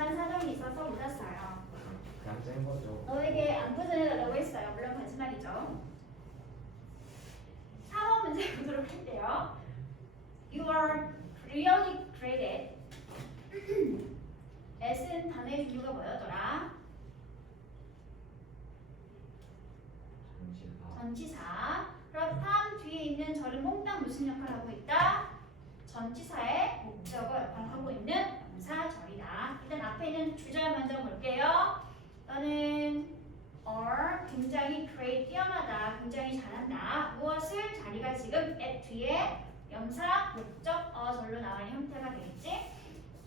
이런 사정이 있어서 웃었어요. 그냥 짠 거죠. 너에게 안부 전해달라고 했어요. 물론 거짓말이죠. 4번 문제 보도록 할게요. You are really great at S는 단어의 종류가 뭐였더라? 전치사. 그렇다면 뒤에 있는 절은 몽땅 무슨 역할을 하고 있다? 전치사의 목적어 역할을 하고 있는 명사절이다. 일단 앞에 있는 주절 먼저 볼게요. 너는 are 굉장히 great 뛰어나다, 굉장히 잘한다. 무엇을? 자리가 지금 at 뒤에 명사 목적어절로 나와 있는 형태가 되겠지?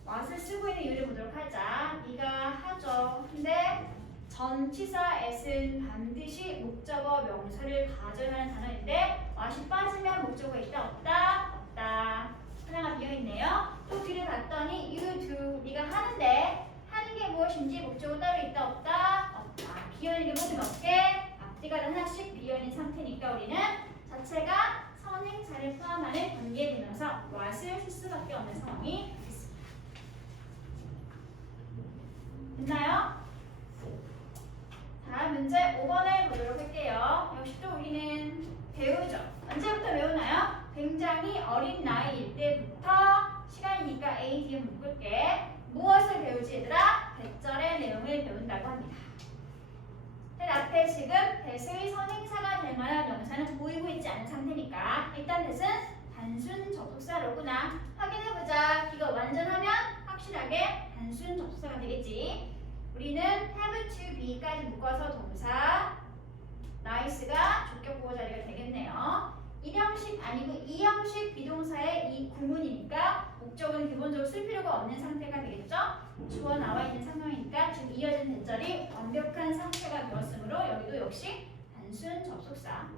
what을 쓰고 있는 이유를 보도록 하자. 네가 하죠. 근데 전치사 at은 반드시 목적어 명사를 가져야 하는 단어인데 what이 빠지면 목적어가 있다 없다? 없다. 하나가 비어있네요. 또 뒤를 봤더니 you do 네가 하는데 하는 게 무엇인지 목적어 따로 있다 없다? 없다. 비어있는 게 모두 몇 개? 앞뒤가 하나씩 비어있는 상태니까 우리는 자체가 선행사를 포함하는 관계대명사 what을 쓸 수밖에 없는 상황이 있습니다. 됐나요? 자, 문제 5번을 보도록 할게요. 역시 또 우리는 배우죠. 언제부터 배우나요? 굉장히 어린 나이일 때부터. 시간이니까 A, D 묶을게. 무엇을 배우지 얘들아? 대절의 내용을 배운다고 합니다. 앞에 지금 that의 선행사가 될 만한 명사는 보이고 있지 않은 상태니까 일단 that은 단순 접속사로구나. 확인해보자. 이거 완전하면 확실하게 단순 접속사가 되겠지. 우리는 have to be까지 묶어서 동사 nice가 조격보호 자리가 되겠네요. 1형식 아니고 2형식 비동사의 이 구문이니까 목적은 기본적으로 쓸 필요가 없는 상태가 되겠죠. 주어 나와 있는 상황이니까 지금 이어진 대절이 완벽한 상태가 되었으므로 여기도 역시 단순 접속사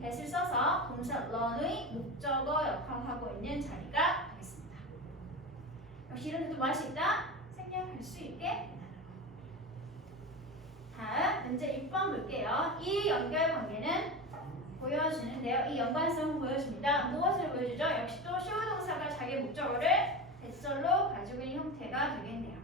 that을 써서 동사 learn의 목적어 역할을 하고 있는 자리가 되겠습니다. 역시 이런 데도 뭐 할 수 있다? 생략할 수 있게. 다음 문제 6번 볼게요. 이 연결 관계는 보여주는데요. 이 연관성을 보여줍니다. 무엇을 보여주죠? 역시 또 show 동사가 자기 목적어를 대절로 가지고 있는 형태가 되겠네요.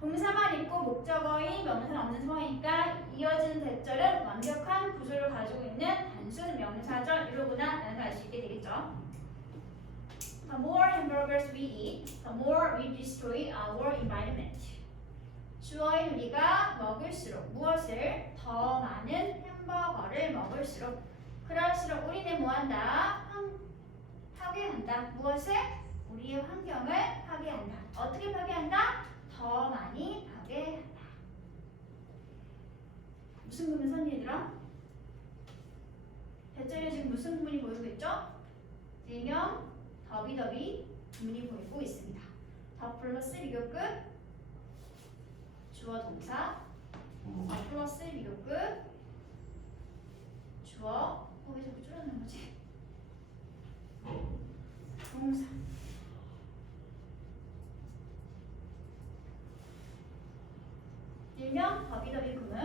동사만 있고 목적어인 명사는 없는 상황이니까 이어지는 대절은 완벽한 구조를 가지고 있는 단순 명사절 이로구나 라는 걸 알 수 있게 되겠죠. The more hamburgers we eat, the more we destroy our environment. 주어인 우리가 먹을수록 무엇을? 더 많은 햄버거를 먹을수록 그럴수록 우리는 뭐한다? 파괴한다. 무엇을? 우리의 환경을 파괴한다. 어떻게 파괴한다? 더 많이 파괴한다. 무슨 구문 선이 얘들아? 대절에 지금 무슨 구문이 보이고 있죠? 일명 더비더비 구문이 보이고 있습니다. 더 플러스 비교급 주어 동사 더 플러스 비교급 주어 왜 자꾸 줄여놓는 거지? 동사 일명 더비더비 구문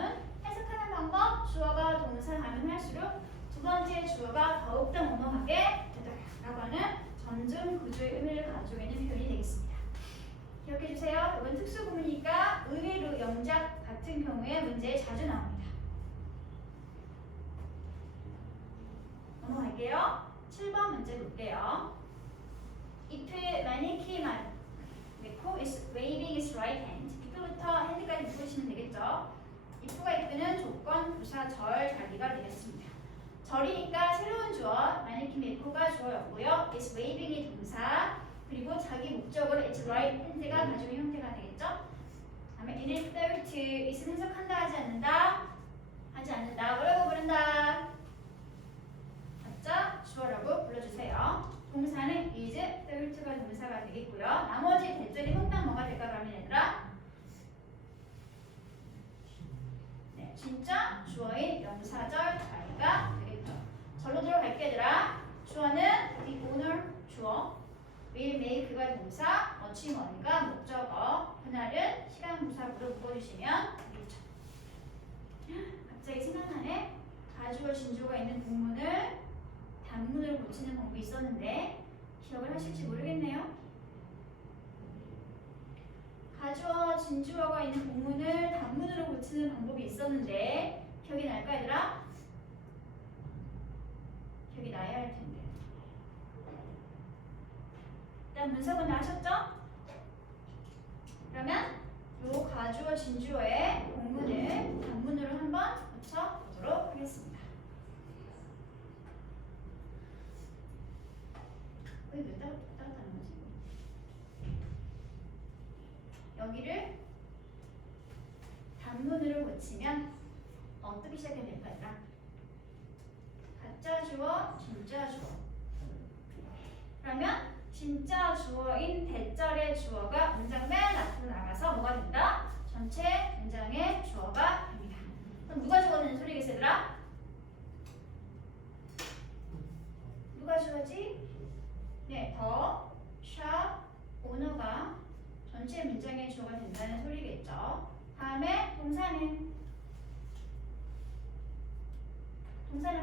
해석하는 방법 주어가 동사 하면 할수록 두 번째 주어가 더욱더 뭐뭐하게 되더라라고 하는 전중 구조의 의미를 가지고 있는 표현이 되겠습니다. 기억해주세요. 이건 특수구문이니까 의외로 영작 같은 경우에 문제에 자주 나옵니다. 넘어갈게요. 7번 문제 볼게요. If Maneki Meko is waving his right hand. if부터 hand까지 묶으시면 되겠죠. if가 이끄는 조건, 부사, 절 자리가 되겠습니다. 절이니까 새로운 주어, Maneki Meko가 주어였고요. is waving이 동사, 그리고 자기 목적으로 it's right hand가 가지고 형태가 되겠죠. 다음에 in it there to is 해석한다 하지 않는다? 하지 않는다. 뭐라고 부른다? 맞죠? 주어라고 불러주세요. 동사는 is, there to가 동사가 되겠고요. 나머지 대절이 몽땅 뭐가 될까 그러면 얘들아? 네, 진짜 주어인 명사절 자리가 되겠죠. 절로 들어갈게 얘들아. 주어는 the owner 주어, will make가 동사, 어치먼가 목적어, 그날은 시간 부사구로 묶어주시면 되겠죠. 갑자기 생각나네. 가주어 진주어가 있는 부문을 단문으로 고치는 방법이 있었는데 기억을 하실지 모르겠네요. 가주어, 진주어가 있는 본문을 단문으로 고치는 방법이 있었는데 기억이 날까 얘들아? 기억이 나야 할 텐데. 일단 문서는 하셨죠? 그러면 요 가주어, 진주어의 본문을 단문으로 한번 고쳐보도록 하겠습니다. 왜 따뜻한 거지? 여기를 단문으로 고치면 어떻게 시작해야 될까? 가짜 주어, 진짜 주어. 그러면 진짜 주어인 대절의 주어가 문장 맨 앞으로 나가서 뭐가 된다? 전체 문장의 주어가 됩니다. 그럼 누가 주어되는 소리겠어 얘들아? 누가 주어지? 네, 더, 샵, 오너가 전체 문장의 주어가 된다는 소리겠죠. 다음에 동사는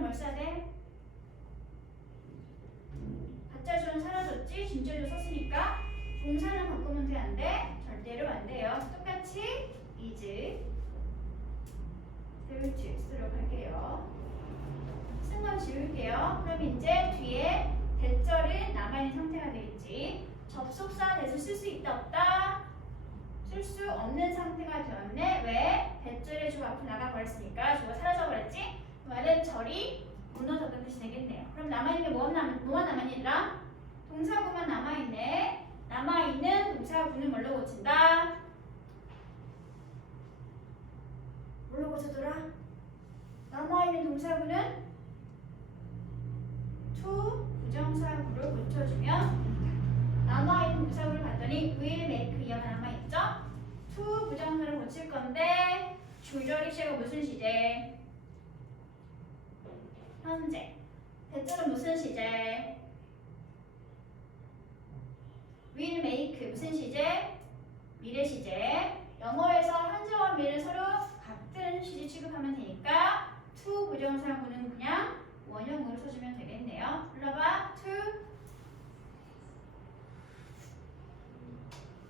뭘 써야 돼? 가짜 주어는 사라졌지? 진짜 주어 썼으니까 동사는 바꾸면 돼? 안 돼? 절대로 안 돼요. 똑같이 is, will 쓰도록 할게요. 쓴 건 지울게요. 그럼 이제 뒤에 대절은 남아있는 상태가 되겠지. 접속사 대신 쓸 수 있다 없다? 쓸 수 없는 상태가 되었네. 왜? 대절의 주어 앞으로 나가버렸으니까 주어가 사라져버렸지? 그 말은 절이 무너졌다는 뜻이 되겠네요. 그럼 남아있는 게 뭐가 남아있느라? 동사구만 남아있네. 남아있는 동사구는 뭘로 고친다? 뭘로 고쳐더라? 남아있는 동사구는 to 부정사구를 고쳐주면 남아있는 동사구를 봤더니 will make 이하가 남아있죠? to 부정사를 고칠 건데 줄절이 시가 무슨 시제? 현재. 대절은 무슨 시제? will make 무슨 시제? 미래 시제. 영어에서 현재와 미래를 서로 같은 시제 취급하면 되니까 to 부정사구는 그냥 원형으로 써주면 되겠네요. 불러봐. to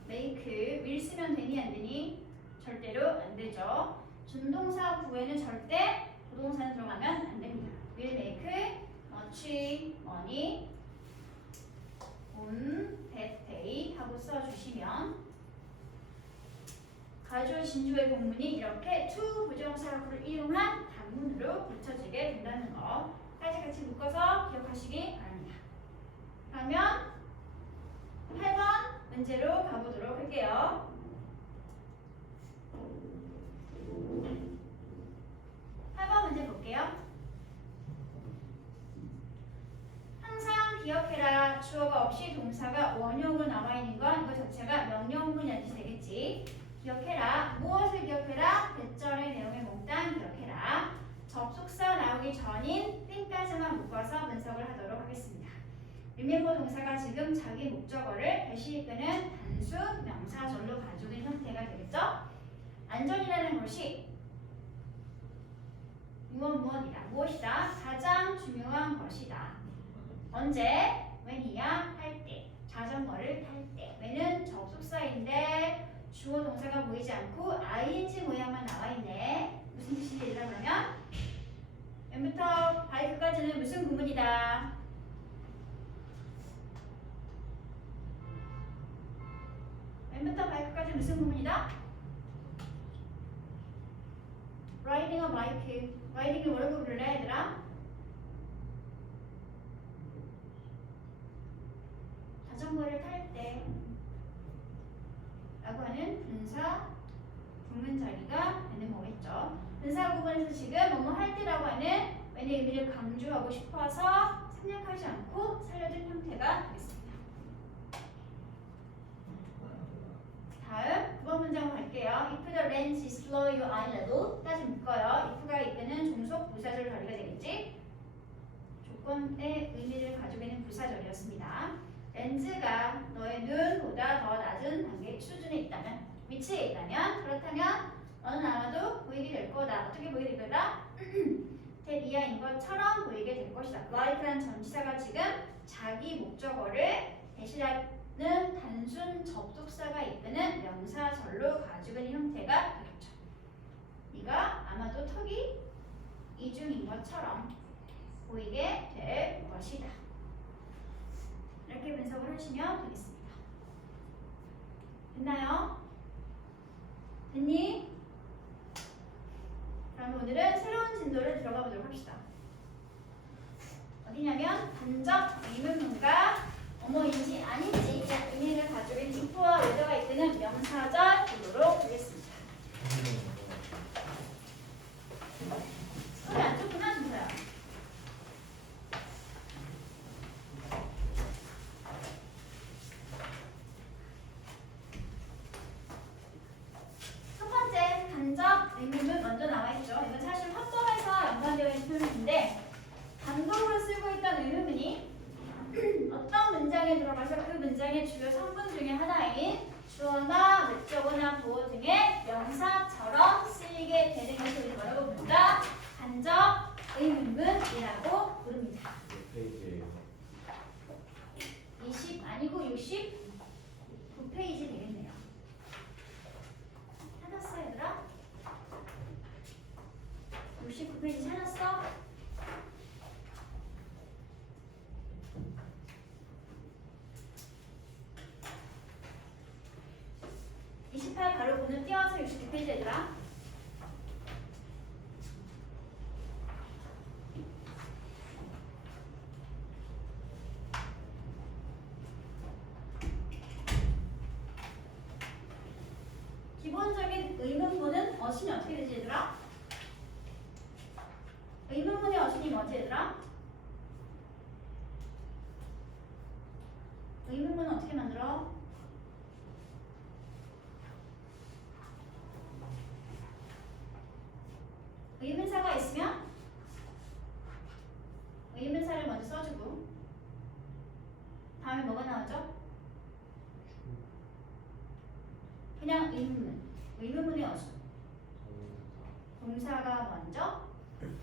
make will 쓰면 되니 안 되니? 절대로 안 되죠. 준동사 구에는 절대 부동사는 들어가면 안 됩니다. will make much money on that day 하고 써주시면 가주어 진주의 본문이 이렇게 to 부정사구를 이용한 단문으로 고쳐지게 된다는 거까지 같이 묶어서 기억하시기 바랍니다. 그러면 8번 문제로 가보도록 할게요. 8번 문제 볼게요. 항상 기억해라. 주어가 없이 동사가 원형으로 나와 있는 건 이거 자체가 명령문이라는 뜻이 되겠지. 기억해라. 무엇을 기억해라? 대절의 내용을 몽땅 기억해라. 접속사 나오기 전인 띵까지만 묶어서 분석을 하도록 하겠습니다. remember 동사가 지금 자기 목적어를 대시 이끄는 단수 명사절로 가지고 있는 형태가 되겠죠? 안전이라는 것이 무엇이다? 가장 중요한 것이다. 언제? when이야? 할 때. 자전거를 탈 때. when은 접속사인데 주어 동사가 보이지 않고 ing 모양만 나와 있네. 무슨 뜻인지 읽어보면 맨부터 바이크까지는 무슨 구문이다? 맨부터 바이크까지 무슨 구문이다? riding a bike. riding을 뭐라고 부를래 얘들아? 자전거를 탈 때 라고 하는 분사 구문 자리가 되는 거겠죠. 분사 구문에서 지금 뭐뭐 할 때라고 하는 when의 의미를 강조하고 싶어서 생략하지 않고 살려준 형태가 되겠습니다. 다음 9번 문장으로 갈게요. If the rain is slow, your eye level. 까지 묶어요. if가 이끄는 종속 부사절 자리가 되겠지. 조건의 의미를 가지고 있는 부사절이었습니다. 렌즈가 너의 눈보다 더 낮은 단계 수준에 있다면, 위치에 있다면, 그렇다면 너는 아마도 보이게 될 거다. 어떻게 보이게 될 거다? 대비하인 것처럼 보이게 될 것이다. like라는 전치사가 지금 자기 목적어를 대신할 단순 접속사가 이끄는 명사절로 가지고 있는 형태가 되겠죠. 네가 아마도 턱이 이중인 것처럼 보이게 될 것이다. 이렇게 분석을 하시면 되겠습니다. 됐나요? 됐니? 그럼 오늘은 새로운 진도를 들어가 보도록 합시다. 어디냐면 간접 의문문과 어머인지 아닌지 의미를 가지고 있는 if와 whether가 이끄는 명사절 보도록 하겠습니다. 소리 안 좋구나 진짜야. 첫 번째 간접 의문문 먼저 나와 있죠. 이건 사실 화법에서 연관되어 있는 표현인데 단독으로 쓰고 있던 의문문이 어떤 문장에 들어가서 그 문장의 주요 성분 중에 하나인 주어나 목적어나 보어 등의 명사처럼 쓰이게 되는 것을 우리 뭐라고 부른다? 간접 의문문이라고 부릅니다. 몇 페이지예요? 20 아니고 69페이지 되겠네요. 찾았어 얘들아? 69페이지 찾았어? 28 바로 오늘 띄워서 69페이지 얘들아. 기본적인 의문문은 어순이 어떻게 되지 얘들아? 의문문의 어순이 뭐지 얘들아? 의문문은 어떻게 만들어? 의문사가 있으면 의문사를 먼저 써주고 다음에 뭐가 나오죠? 그냥 의문문. 의문문의 어순. 동사가 먼저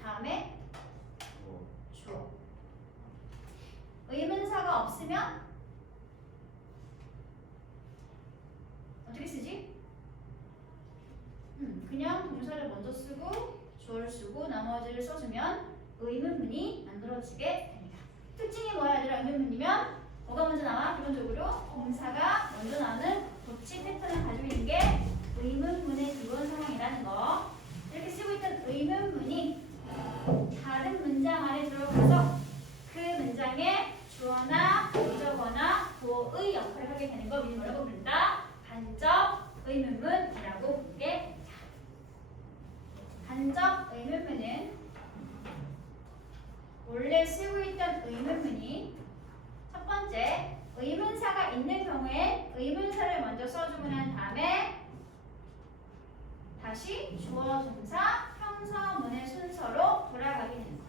다음에 주어. 의문사가 없으면 어떻게 쓰지? 그냥 동사를 먼저 쓰고 주어를 쓰고 나머지를 써주면 의문문이 만들어지게 됩니다. 특징이 뭐야 얘들아? 의문문이면 뭐가 먼저 나와? 기본적으로 동사가 먼저 나오는 도치 패턴을 가지고 있는 게 의문문의 기본 상황이라는 거. 이렇게 쓰고 있던 의문문이 다른 문장 안에 들어가서 그 문장의 주어나 목적어나 보어의 역할을 하게 되는 거 우리 뭐라고 부른다? 간접 의문문이라고 부르게 됩니다. 간접 의문문은 원래 쓰고 있던 의문문이 첫 번째 의문사가 있는 경우에 의문사를 먼저 써주고 난 다음에 다시 주어, 동사, 형사문의 순서로 돌아가게 되는 거.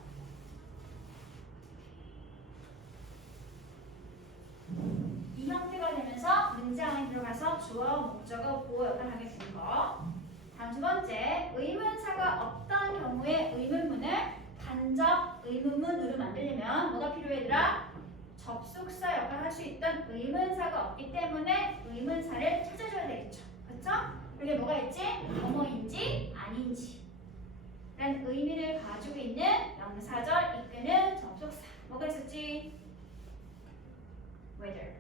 이 형태가 되면서 문장 안에 들어가서 주어, 목적어, 보어 역할을 하게 되는 거. 다음 두 번째, 의문사가 없던 경우에 의문문을 간접 의문문으로 만들려면 뭐가 필요해 얘들아? 접속사 역할을 할 수 있던 의문사가 없기 때문에 의문사를 찾아줘야 되겠죠. 그렇죠? 여기 뭐가 있지? 뭐뭐인지 아닌지 라는 의미를 가지고 있는 명사절 이끄는 접속사 뭐가 있었지? whether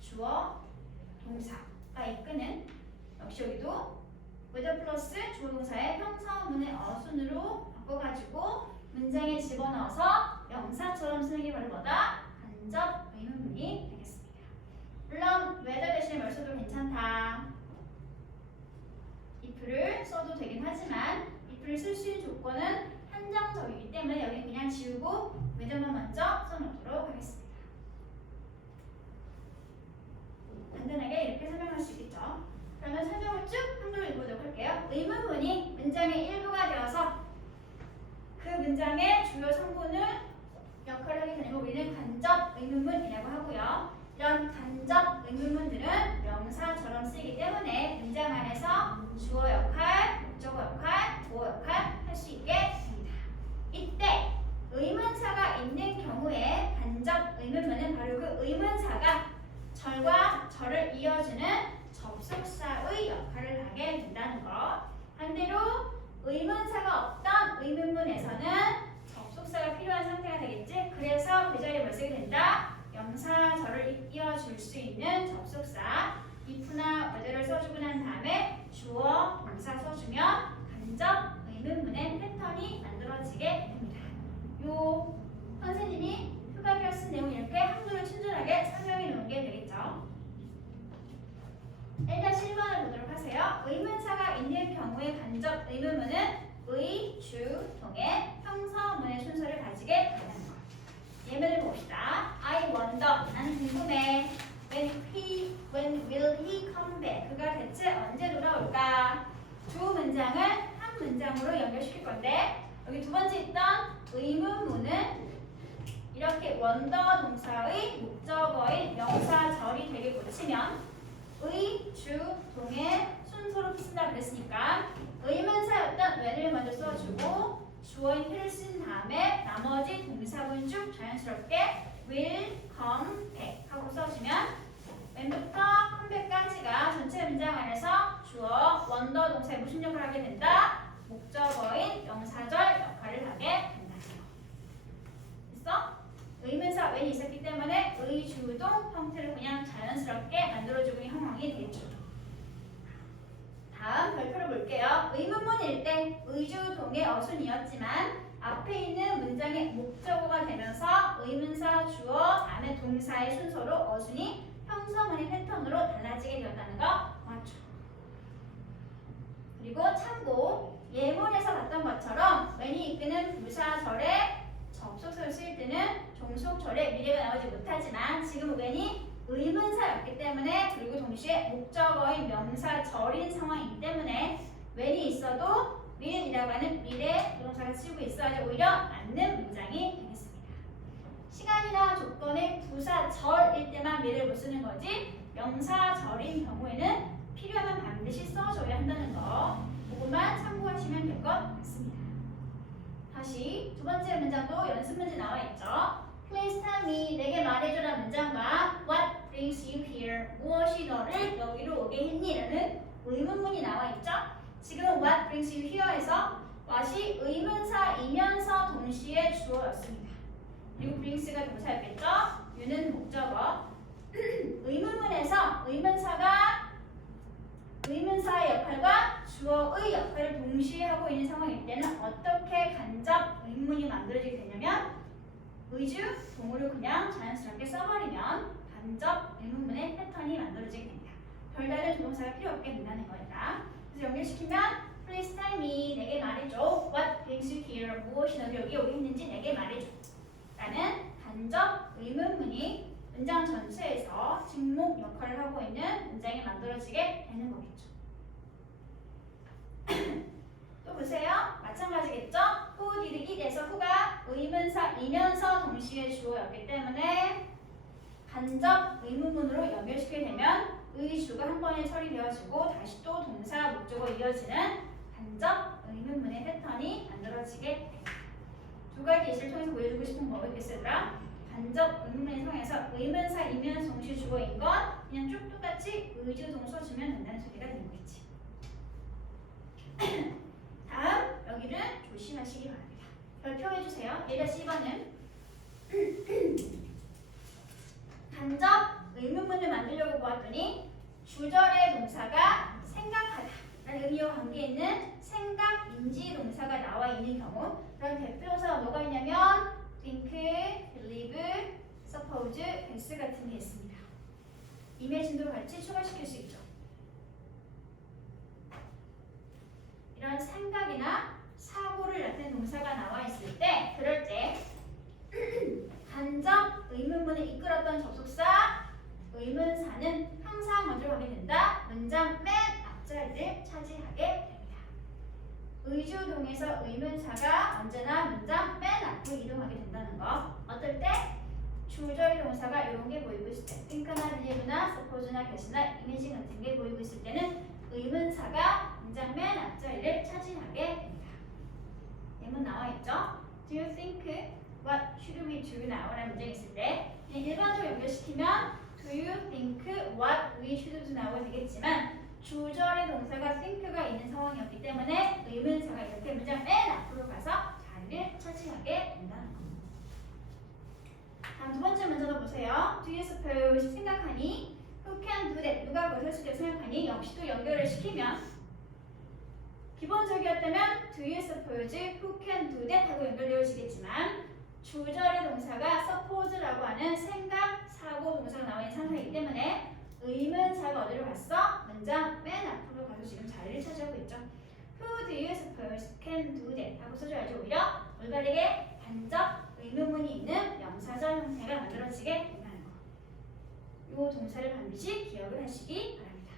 주어, 동사가 이끄는 역시 여기도 whether 플러스 주어 동사의 형사문의 어순으로 바꿔가지고 문장에 집어넣어서 명사처럼 쓰는 게 바로 뭐다? 간접 의문문이 되겠습니다. 물론 whether 대신에 뭘 써도 괜찮다. if를 써도 되긴 하지만 if를 쓸 수 있는 조건은 한정적이기 때문에 여기 그냥 지우고 whether만 먼저 써놓도록 하겠습니다. 간단하게 이렇게 설명할 수 있겠죠. 그러면 설명을 쭉 한글로 읽어보도록 할게요. 의문문이 문장의 일부가 되어서 그 문장의 주요 성분을 역할을 하게 되는 거 우리는 간접 의문문이라고 하고요. 이런 간접 의문문들은 명사처럼 쓰이기 때문에 문장 안에서 주어 역할, 목적어 역할, 보어 역할 할 수 있게 됩니다. 이때 의문사가 저를 이어주는 접속사의 역할을 하게 된다는 거. 반대로 의문사가 없던 의문문에서는 접속사가 필요한 상태가 되겠지. 그래서 그 자리에 뭘 쓰게 된다? 명사 저를 이어줄 수 있는 접속사 if나 whether를 써주고 난 다음에 주어, 동사 써주면 간접 의문문의 패턴이 만들어지게 됩니다. 요 선생님이 휴가기어 쓴 내용 이렇게 한글로 친절하게 설명해 놓은 게 되겠죠. 일단 1번을 보도록 하세요. 의문사가 있는 경우의 간접 의문문은 의, 주, 동의, 형사문의 순서를 가지게 되는 것. 예문을 봅시다. I wonder, 나는 궁금해. When will he come back? 그가 대체 언제 돌아올까? 두 문장을 한 문장으로 연결시킬 건데 여기 두 번째 있던 의문문은 이렇게 원더 동사의 목적어인 명사절이 되게 고치면 의, 주, 동의 순서로 쓴다 그랬으니까 의문사였던 when을 먼저 써주고 주어인 he를 쓴 다음에 나머지 동사분 쭉 자연스럽게 will, come, back 하고 써주면 when부터 come back까지가 전체 문장 안에서 주어, 원더 동사의 무슨 역할을 하게 된다? 목적어인 명사절 역할을 하게 된다. 됐어? 의문사 when이 있었기 때문에 의주동 형태를 그냥 자연스럽게 만들어주고 있는 상황이 되겠죠. 다음 별표를 볼게요. 의문문일 때 의주동의 어순이었지만 앞에 있는 문장의 목적어가 되면서 의문사 주어 다음에 동사의 순서로 어순이 형사문의 패턴으로 달라지게 되었다는 거 맞죠? 그리고 참고 예문에서 봤던 것처럼 when이 이끄는 부사절에 접속사를 쓸 때는 종속절에 미래가 나오지 못하지만 지금 when이 의문사였기 때문에 그리고 동시에 목적어인 명사절인 상황이기 때문에 when이 있어도 will이라고 하는 미래 동사가 쓰이고 있어야지 오히려 맞는 문장이 되겠습니다. 시간이나 조건의 부사절일 때만 will을 못 쓰는 거지 명사절인 경우에는 필요하면 반드시 써줘야 한다는 거 그것만 참고하시면 될 것 같습니다. 다시 두 번째 문장도 연습 문제 나와 있죠. Please tell me, 내게 말해줘라 문장과 What brings you here? 무엇이 너를 여기로 오게 했니? 라는 의문문이 나와 있죠. 지금은 What brings you here에서 what이 의문사이면서 동시에 주어였습니다. 그리고 brings가 동사였겠죠. you는 목적어. 의문문에서 의문사의 역할과 주어의 역할을 동시에 하고 있는 상황일 때는 어떻게 간접 의문문이 만들어지게 되냐면 의주, 동으로 그냥 자연스럽게 써버리면 간접 의문문의 패턴이 만들어지게 됩니다. 별다른 조동사가 필요 없게 된다는 거니까. 그래서 연결시키면 Please tell me, 내게 말해줘. What brings you here? 무엇이 너를 여기 오게 했는지 내게 말해줘. 라는 간접 의문문이 문장 전체에서 직목 역할을 하고 있는 문장이 만들어지게 되는 거겠죠. 또 보세요. 마찬가지겠죠? Who did it에서 who가 의문사이면서 동시에 주어였기 때문에 간접 의문문으로 연결시키게 되면 의주가 한 번에 처리되어지고 다시 또 동사 목적으로 이어지는 간접 의문문의 패턴이 만들어지게 됩니다. 두 가지 예시를 통해서 보여주고 싶은 거 있겠어요? 간접 의문문의 상황에서 의문사이면서 동시에 주어인 건 그냥 쭉 똑같이 의주 동사 주면 된다는 소리가 되는 거겠지. 다음 여기를 조심하시기 바랍니다. 별표해주세요. 예를 12번은 간접 의문문을 만들려고 보았더니 주절의 동사가 생각하다 라는 의미와 관계있는 생각인지 동사가 나와 있는 경우 그런 대표동사가 뭐가 있냐면 think, believe, suppose, guess 같은 게 있습니다. 이미진도 같이 추가시킬 수 있죠. 이런 생각이나 사고를 나타내는 동사가 나와 있을 때 그럴 때 간접 의문문을 이끌었던 접속사 의문사는 항상 어디로 가게 된다? 문장 맨 앞자리를 차지하게 됩니다. 의주동에서 의문사가 언제나 문장 맨 앞으로 이동하게 된다는 거. 어떨 때? 주절의 동사가 이런 게 보이고 있을 때 think나 believe나 suppose나 guess나 imagine 같은 게 보이고 있을 때는 의문사가 문장 맨 앞자리를 차지하게 됩니다. 예문 나와 있죠? Do you think what should we do now? 라는 문장이 있을 때 일반적으로 연결시키면 do you think, what we should do 나오게 되겠지만 주절의 동사가 think가 있는 상황이었기 때문에 의문사가 이렇게 문장 맨 앞으로 가서 자리를 차지하게 된다는 겁니다. 다음 두 번째 문제도 보세요. Do you suppose 생각하니? Who can do that? 누가 그것을 할수 있다고 생각하니? 역시 또 연결을 시키면 기본적이었다면 Do you suppose who can do that? 하고 연결되어지겠지만 주절의 동사가 suppose라고 하는 생각, 사고 동사가 나와 있는 상태이기 때문에 의문사가 어디로 갔어? 문장 맨 앞으로 가서 지금 자리를 차지하고 있죠. Who do you suppose can do that? 하고 써줘야지 오히려 올바르게 간접 의문문이 있는 명사절 형태가 만들어지게 된다는 거. 이 동사를 반드시 기억을 하시기 바랍니다.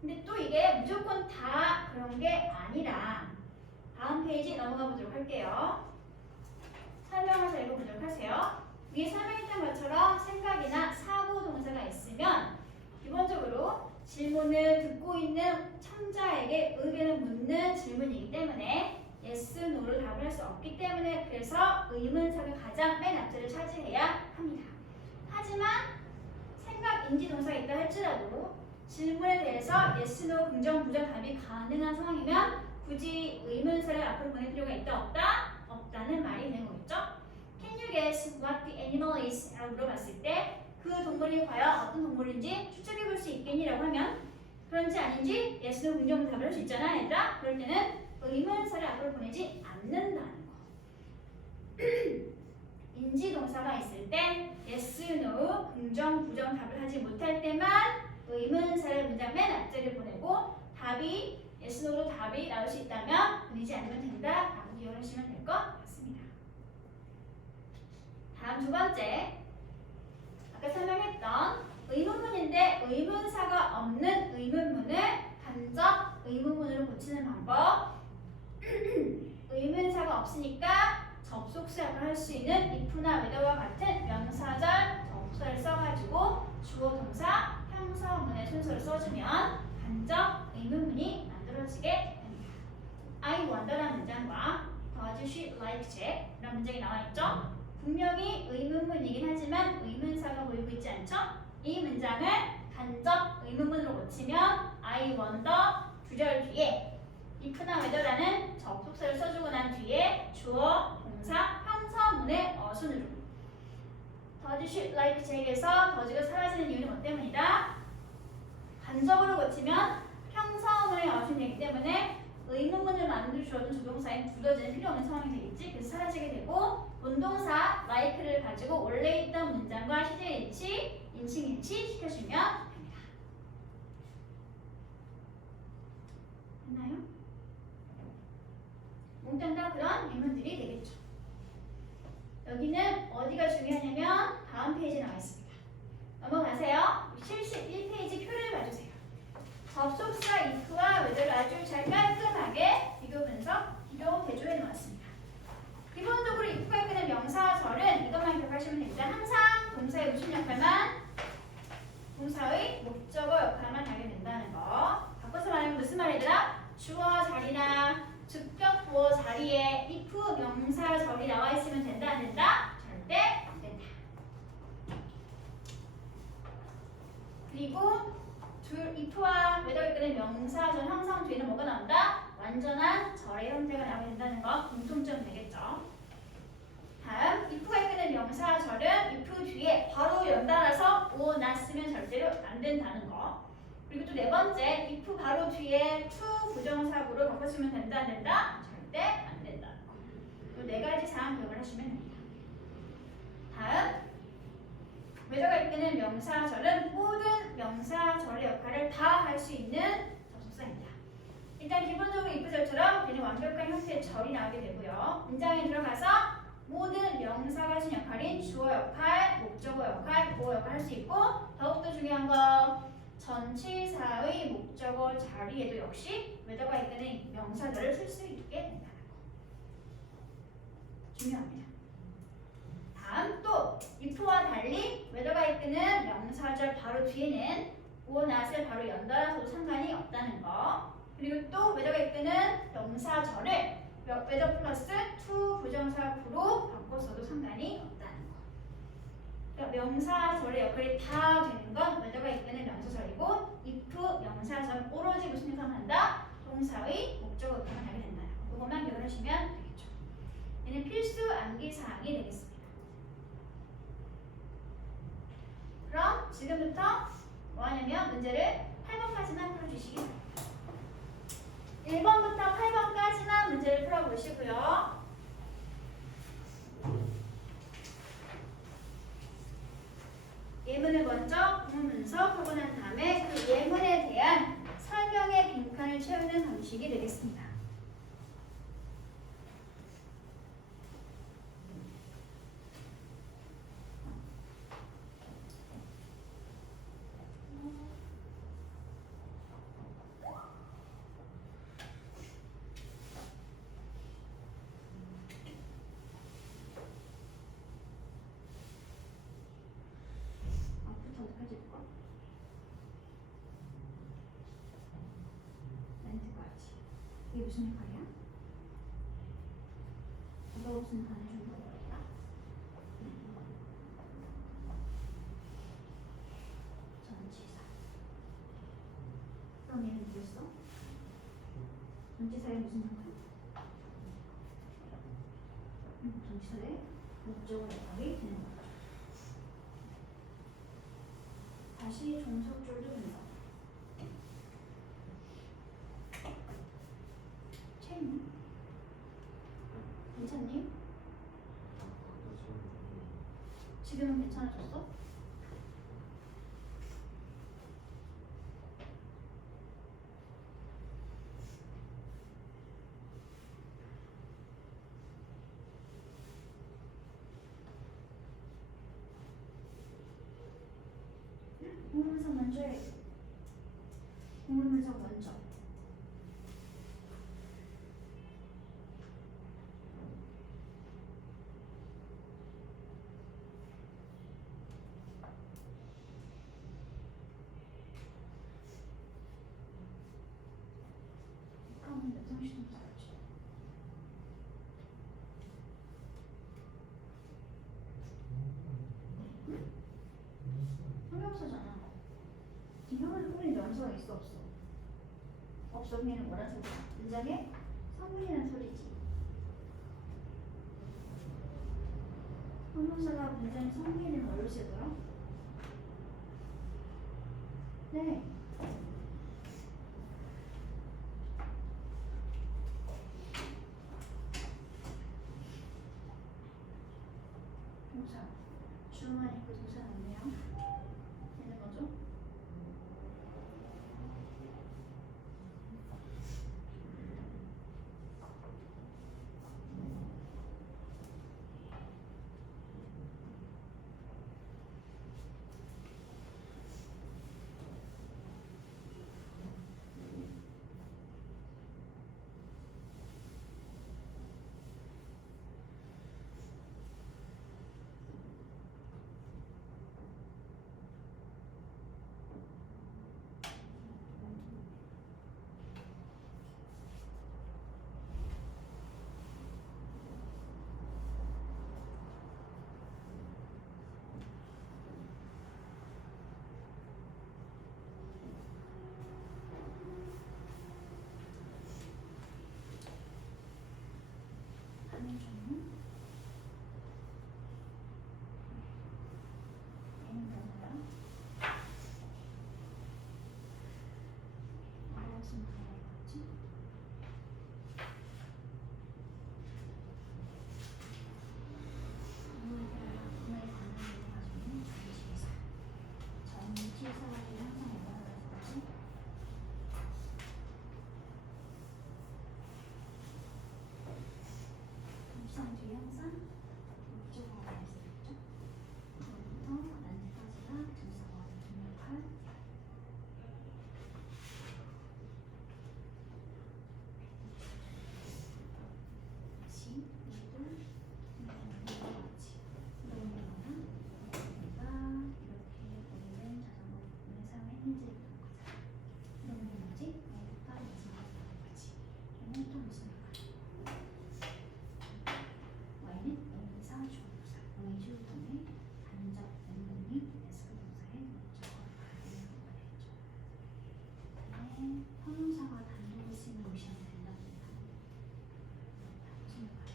근데 또 이게 무조건 다 그런 게 아니라 다음 페이지 넘어가 보도록 할게요. 설명을 잘 읽어보도록 하세요. 위에 설명했던 것처럼 생각이나 사고 동사가 있으면 기본적으로 질문을 듣고 있는 청자에게 의견을 묻는 질문이기 때문에 yes, no로 답을 할 수 없기 때문에 그래서 의문사가 가장 맨 앞자리를 차지해야 합니다. 하지만 생각, 인지 동사가 있다 할지라도 질문에 대해서 yes, no, 긍정, 부정 답이 가능한 상황이면 굳이 의문사를 앞으로 보낼 필요가 있다 없다? 없다는 말이 되는 거겠죠? Can you guess what the animal is? 라고 물어봤을 때 그 동물이 과연 어떤 동물인지 추측해 볼 수 있겠니? 라고 하면 그런지 아닌지 yes, no, 긍정, 답을 할 수 있잖아 얘들아? 그럴 때는 의문사를 앞으로 보내지 않는다는 거. 인지 동사가 있을 때 yes, no, 긍정, 부정 답을 하지 못할 때만 의문사를 문장 맨 앞자리를 보내고 답이 yes, no로 답이 나올 수 있다면 보내지 않으면 된다 라고 기억하시면 될 것 같습니다. 다음 두 번째, 아까 설명했던 의문문인데 의문사가 없는 의문문을 간접 의문문으로 고치는 방법. 의문사가 없으니까 접속사 역할을 할 수 있는 if나 whether와 같은 명사절 접속사를 써가지고 주어, 동사, 형사문의 순서를 써주면 간접 의문문이 만들어지게 됩니다. I wonder라는 문장과 Does she like Jack? 이런 문장이 나와 있죠. 분명히 의문문이긴 하지만 의문사가 보이고 있지 않죠? 이 문장을 간접 의문문으로 고치면 I wonder 주절 뒤에 if나 whether라는 접속사를 써주고 난 뒤에 주어, 동사, 형사문의 어순으로 Does she like Jack에서 does가 사라지는 이유는 뭐 때문이다? 간접으로 고치면 형사문의 어순이기 때문에 의문문을 만들 주어진 조동사인 두더지는 필요 없는 상황이 되겠지. 그래서 사라지게 되고 본동사 like를 가지고 원래 있던 문장과 시제 일치, 인칭 일치 시켜주면 됩니다. 됐나요? 몽땅 다 그런 예문들이 되겠죠. 여기는 어디가 중요하냐면 다음 페이지에 나와 있습니다. 넘어가세요. 71페이지 표를 봐주세요. 접속사 if와 whether를 아주 잘 깔끔하게 비교 분석, 비교 대조해 놓았습니다. 기본적으로 if가 이끄는 명사절은 이것만 기억하시면 됩니다. 항상 동사의 무슨 역할만? 동사의 목적어 역할만 하게 된다는 거. 바꿔서 말하면 무슨 말이더라? 주어 자리나 주격 부어 자리에 if 명사절이 나와 있으면 된다 안 된다? 절대 안 된다. 그리고 if와 whether 이끄는 명사절 항상 뒤에는 뭐가 나온다? 완전한 절의 형태가 나오게 된다는 거 공통점 되겠죠. 다음 if가 이끄는 명사절은 if 뒤에 바로 연달아서 o 났으면 절대로 안 된다는 거. 그리고 또 네 번째 if 바로 뒤에 to 부정사구로 바꿔주면 된다 안 된다? 절대 안 된다는 거. 이 네 가지 사항 기억을 하시면 됩니다. 다음 whether가 이끄는 명사절은 모든 명사절의 역할을 다 할 수 있는 접속사입니다. 일단 기본적으로 if절처럼 얘는 완벽한 형태의 절이 나오게 되고요. 문장에 들어가서 모든 명사가 하신 역할인 주어 역할, 목적어 역할, 보어 역할 할 수 있고 더욱더 중요한 거 전치사의 목적어 자리에도 역시 whether가 이끄는 명사절을 쓸 수 있게 된다는 거. 중요합니다. 다음 또 if와 달리 whether가 이끄는 명사절 바로 뒤에는 o, not을 바로 연달아서도 상관이 없다는 거. 그리고 또 whether가 이끄는 명사절을 whether 플러스 to 부정사 구로 바꿔서도 상관이 없다는 거. 그러니까 명사절의 역할이 다 되는 건 whether가 있는 명사절이고 if 명사절 오로지 무슨 역할을 한다? 동사의 목적어 역할을 하게 된다. 그것만 기억하시면 되겠죠. 얘는 필수 암기 사항이 되겠습니다. 그럼 지금부터 뭐 하냐면 문제를 8번까지만 풀어주시기 바랍니다. 1번부터 8번까지만 문제를 풀어보시고요. 예문을 먼저 구문 분석하고 난 다음에 그 예문에 대한 설명의 빈칸을 채우는 방식이 되겠습니다. 어디까지 볼까? 멘트까지. 이게 무슨 역할이야? 이거 무슨 역할을 주는 거야? 전치사. 그럼 얘는 뭐였어? 전치사의 무슨 역할? 전치사의 목적어 역할이 되는 거죠. 다시 종속줄도 된다. 채인이? 괜찮니? 지금은 괜찮아졌어? 공문서 먼저 해. 공문서 먼저. 그럼 몇 장씩 좀 써야지. 형용사잖아. 형용사는 명사가 있어 없어? 없어. 그냥 뭐란 소리야? 문장에 성분이라는 소리지. 형용사가 문장에 성분을 뭘로 쓰더라? 네. 동사. 주어만 있고 동사는 없네요. 얘는 뭐죠? 하는 중. 얘는 뭐야? 무슨 말이지? 전치사를 항상 뭐라고 부산 뒤에 항상 목적어가 있었죠. 그부터 난까지가 동사와 동역할 형용사가 단독 쓰이는 무시하면 된답니다. 무슨 말이야?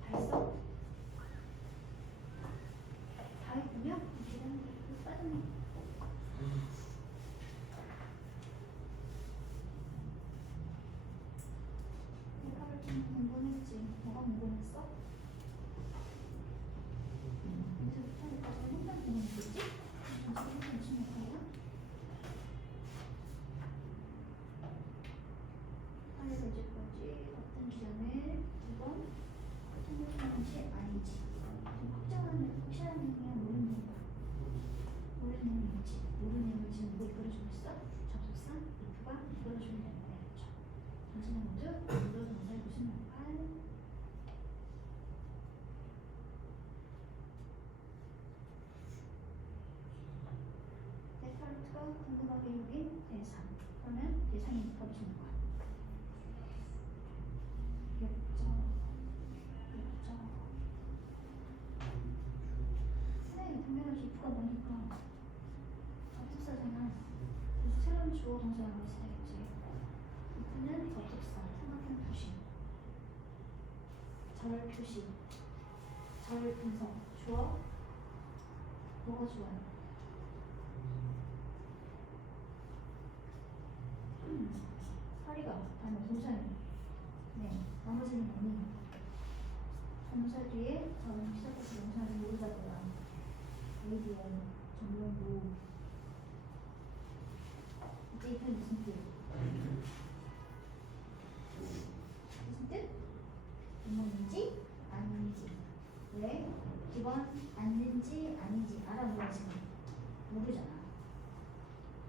다 했어? 다 했군요? 계단 빠졌네. 내가 좀 궁금했지. 뭐가 궁금했어? 이제부터 여기까지 혼자 궁금했겠지? 무슨 말이야? 하늘 이제까지 어떤 기전을 이건 통일하는지 아닌지 확실한 의미야 모르는 거야. 모르는 의미지. 모르는 의미를 지금 뭐 이끌어주고 있어? 접속사 if가 이끌어주면 되는 거야. 그렇죠? 당신은 모두 물어 동사의 무슨 역할? 데카르트가 궁금하게 여긴 대상. 그러면 대상이니까 무슨 역할? 네, 당연하지. if가 뭐니까 접속사잖아. 그래서 새로운 주어 동사를 써야겠지. if는 접속사, 삼각형 표시, 절 표시, 절 분석, 주어 뭐가 좋아요? 파리가 아니 동사는 네 나머지는 아니. 동사 뒤에 시작해서 동사를 모르다거나 ADM, 전문부 이제 이게 무슨 뜻? 무슨 뜻? 뭐인지 아닌지 왜? 이건 맞는지 아닌지 알아보아지는 모르잖아.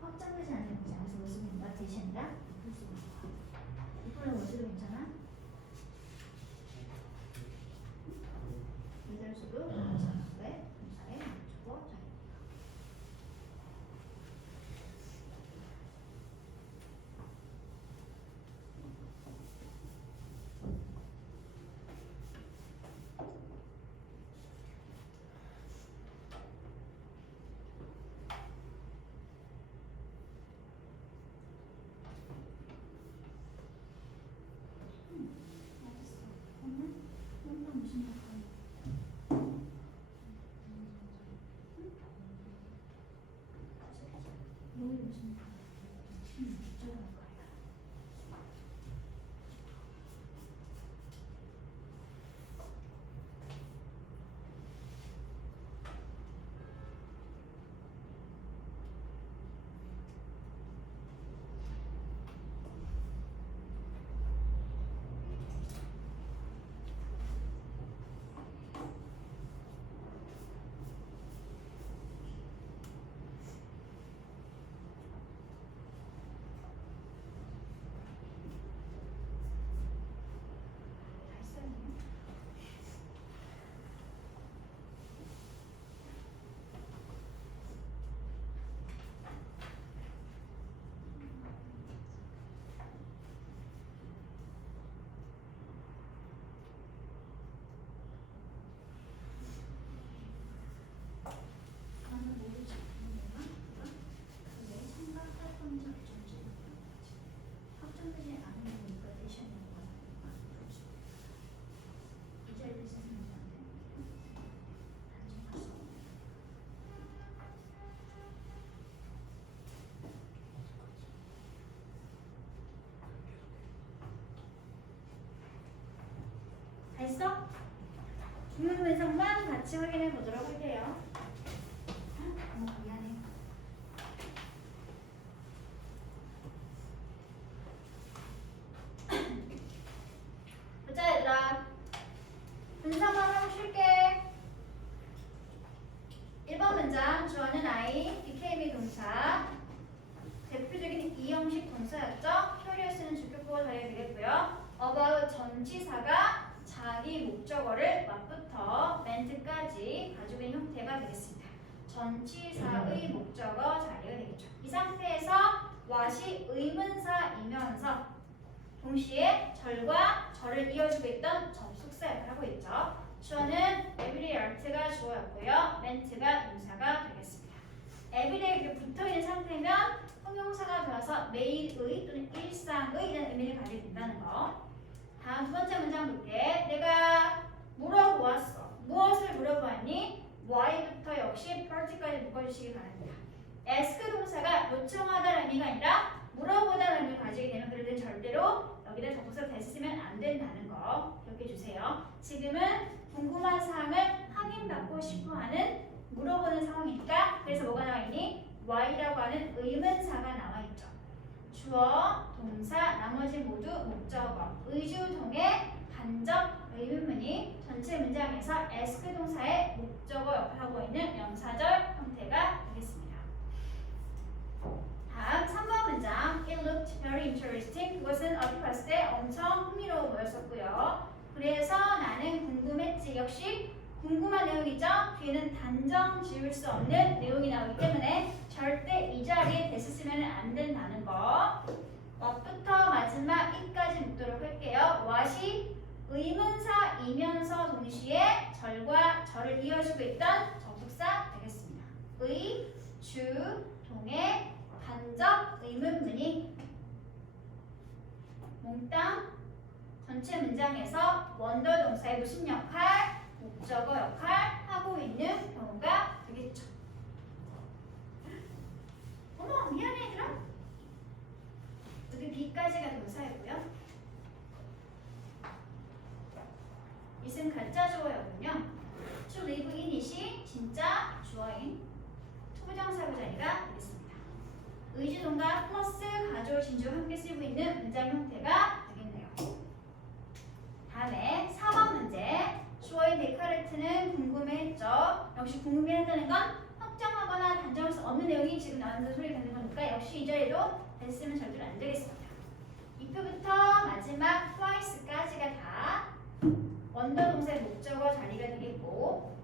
확정되지 않는 입장에서 뭐 쓰는 거야? 대신이라 이풀 쓰는 거야. 이풀은 뭐 쓰도 괜찮아? 이대로 써도 괜찮아. 왜? 동사에 주어 자리니까. 맞았어. 그러면 이건 무슨 역할이야? 여기 무슨 역할이야? 저런 역할이야. 다 했어요. 나는 모르지. 내가 그게 생각할 건지 어쩐지 모르겠지. 확정되지 않은 거니까 대신에 뭐가 그렇지. 이 자리를 쓰는 건데 단정 가서 다 했어? 중문 분석만 같이 확인해 보도록 할게요. 미안해. 보자 얘들아. 분석만 하고 쉴게. 1번 문장 주어는 I, became이 동사. 대표적인 이형식 동사였죠? 표리어 쓰는 주격보가 되어야 되겠고요. about 전치사가 자기 목적어를 맛부터 멘트까지 가지고 있는 형태가 되겠습니다. 전치사의 목적어 자리가 되겠죠. 이 상태에서 what이 의문사이면서 동시에 절과 절을 이어주고 있던 접속사 역할을 하고 있죠. 주어는 everyday art가 주어였고요. 멘트가 동사가 되겠습니다. everyday 상태면 형용사가 되어서 매일의 또는 일상의 이라는 의미를 가지게 된다는 거. 다음 두 번째 문장 볼게. 내가 물어보았어. 무엇을 물어보았니? why부터 역시 part까지 묶어주시기 바랍니다. ask 동사가 요청하다라는 의미가 아니라 물어보다라는 의미를 가지게 되면 그럴 땐 절대로 여기다 접속사 대시 쓰면 안 된다는 거 기억해 주세요. 지금은 궁금한 사항을 확인받고 싶어하는 물어보는 상황이니까 그래서 뭐가 나와 있니? why라고 하는 의문사가 나와 있죠. 주어, 동사, 나머지 모두 목적어, 의주동의 간접 의문문이 전체 문장에서 ask 동사의 목적어 역할을 하고 있는 명사절 형태가 되겠습니다. 다음 3번 문장. It looked very interesting. 그것은 어디 봤을 때 엄청 흥미로워 보였었고요. 그래서 나는 궁금했지. 역시 궁금한 내용이죠. 뒤에는 단정 지을 수 없는 내용이 나오기 때문에 절대 이 자리에 대시 쓰면 안 된다는 거. what부터 마지막 it까지 묶도록 할게요. what이 의문사이면서 동시에 절과 절을 이어주고 있던 접속사 되겠습니다. 의, 주, 동의 간접 의문문이 몽땅 전체 문장에서 원더 동사의 무슨 역할? 목적어 역할 하고 있는 경우가 되겠죠. 어머 미안해 얘들아. 여기 B까지가 동사이고요. it은 가짜 주어였군요. to live in it이 진짜 주어인 투부정사구 자리가 되겠습니다. 의주동과 플러스 가조 진주 함께 쓰고 있는 문장 형태가 되겠네요. 다음에 4번 문제. 주어인 데카르트는 궁금해했죠. 역시 궁금해한다는 건 확정하거나 단정할 수 없는 내용이 지금 나오는 소리가 되는 거니까 역시 이 자리도 됐으면 절대로 안 되겠습니다. if부터 마지막 twice까지가 다 원더 동사의 목적어 자리가 되겠고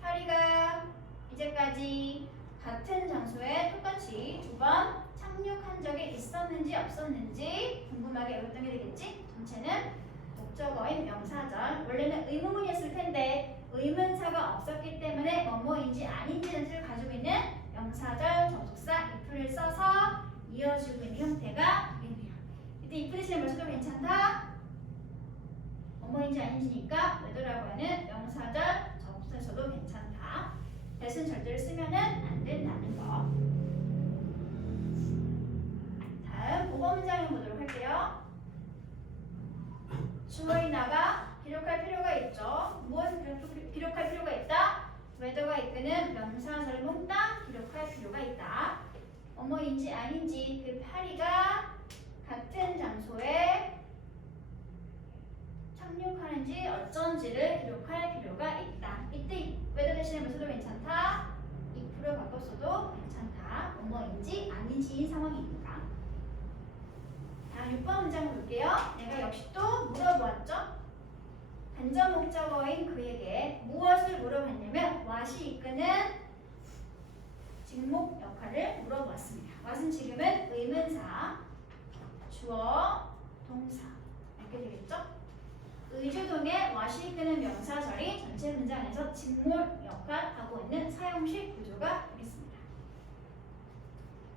하리가 이제까지 같은 장소에 똑같이 두 번 착륙한 적이 있었는지 없었는지 궁금하게 외웠던 게 되겠지? 전체는 목적어인 명사절. 원래는 의문문이었을 텐데 의문사가 없었기 때문에 뭐뭐인지 아닌지는 뜻을 가지고 있는 명사절 접속사 if를 써서 이어주고 있는 형태가 되겠네요. 이때 if 대신에 뭘 써도 괜찮다? 뭐뭐인지 아닌지니까 whether라고 하는 명사절 접속사 써도 괜찮다. 대신 절대로 쓰면은 안 된다는 거. 다음 5번 문장을 보도록 할게요. 주어인 나가 기록할 필요가 있죠. 무엇을 기록할 필요가 있다? whether가 이끄는 명사절을 몽땅 기록할 필요가 있다. 뭐뭐인지 아닌지 그 파리가 같은 장소에 착륙하는지 어쩐지를 기록할 필요가 있다. 이때 whether 대신에 뭐 써도 괜찮다. if로 바꿨어도 괜찮다. 뭐뭐인지 아닌지인 상황이니까. 다음 6번 문장 볼게요. 내가 역시 또 물어보았죠. 간접 목적어인 그에게 무엇을 물어봤냐면 what이 이끄는 직목 역할을 물어보았습니다. what은 지금은 의문사, 주어, 동사 이렇게 되겠죠. 의주동의 what이 이끄는 명사절이 전체 문장에서 직몰 역할하고 있는 사용식 구조가 되겠습니다.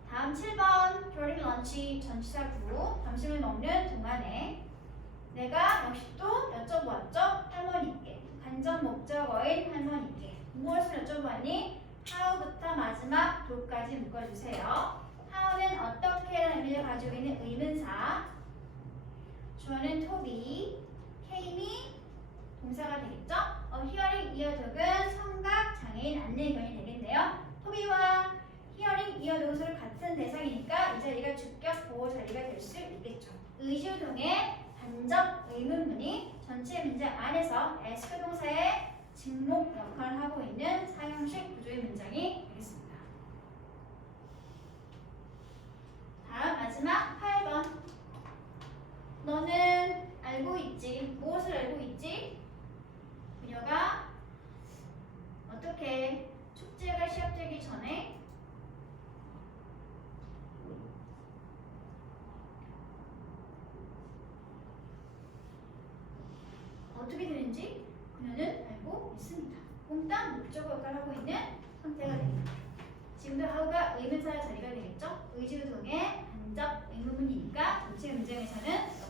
다음 7번 during lunch 전치사 구 점심을 먹는 동안에 내가 역시 또 여쭤보았죠. 할머니께 간접 목적어인 할머니께 무엇을 여쭤보았니? how부터 마지막 do까지 묶어주세요. how는 어떻게라는 의미를 가지고 있는 의문사, 주어는 tobe, came이 동사가 되겠죠. hearing 이어독은 성각 장애인 안내견이 되겠네요. tobe와 hearing 이어동사를 같은 대상이니까 이 자리가 주격 보호 자리가 될 수 있겠죠. 의주동의 간접 의문문이 전체 문장 안에서 ask 동사의 직목 역할을 하고 있는 사용식 구조의 문장이 되겠습니다. 다음 마지막 8번. 너는 알고 있지. 무엇을 알고 있지? 그녀가 어떻게 축제가 시작되기 전에 어떻게 되는지 그녀는 알고 있습니다. 몽땅 목적어 역할을 하고 있는 상태가 됩니다. 지금도 단어가 의문사 자리가 되겠죠? 의주동의 간접 의문문이니까 도체 문장에서는